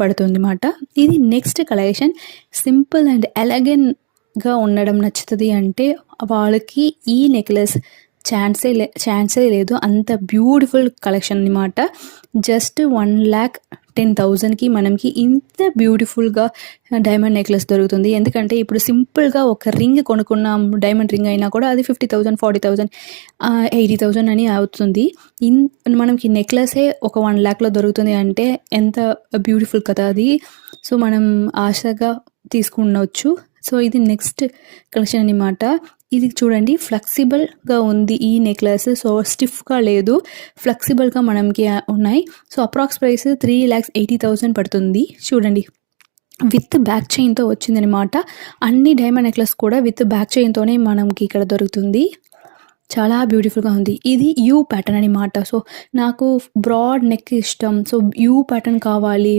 పడుతుంది మాట. ఇది నెక్స్ట్ కలెక్షన్ సింపుల్ అండ్ ఎలగెంట్‌గా ఉండడం నచ్చుతది అంటే వాళ్ళకి ఈ నెక్లెస్ ఛాన్సే లేదు. అంత బ్యూటిఫుల్ కలెక్షన్ అన్నమాట. జస్ట్ 1,10,000కి మనకి ఇంత బ్యూటిఫుల్‌గా డైమండ్ నెక్లెస్ దొరుకుతుంది. ఎందుకంటే ఇప్పుడు సింపుల్‌గా ఒక రింగ్ కొనుక్కున్నాం డైమండ్ రింగ్ అయినా కూడా అది 50,000, 40,000 80,000 అని అవుతుంది. మనకి నెక్లెసే ఒక 1,00,000లో దొరుకుతుంది అంటే ఎంత బ్యూటిఫుల్ కదా అది. సో మనం ఆశగా తీసుకునొచ్చు. సో ఇది నెక్స్ట్ కలెక్షన్ అన్నమాట. ఇది చూడండి ఫ్లెక్సిబుల్‌గా ఉంది ఈ నెక్లెస్. సో స్టిఫ్‌గా లేదు. ఫ్లెక్సిబుల్‌గా మనకి ఉన్నాయి. సో అప్రాక్స్ ప్రైస్ 3,80,000 పడుతుంది. చూడండి విత్ బ్యాక్ చైన్‌తో వచ్చిందనమాట. అన్ని డైమండ్ నెక్లెస్ కూడా విత్ బ్యాక్ చైన్‌తోనే మనకి ఇక్కడ దొరుకుతుంది. చాలా బ్యూటిఫుల్‌గా ఉంది. ఇది యూ ప్యాటర్న్ అనమాట. సో నాకు బ్రాడ్ నెక్ ఇష్టం. సో యూ ప్యాటర్న్ కావాలి.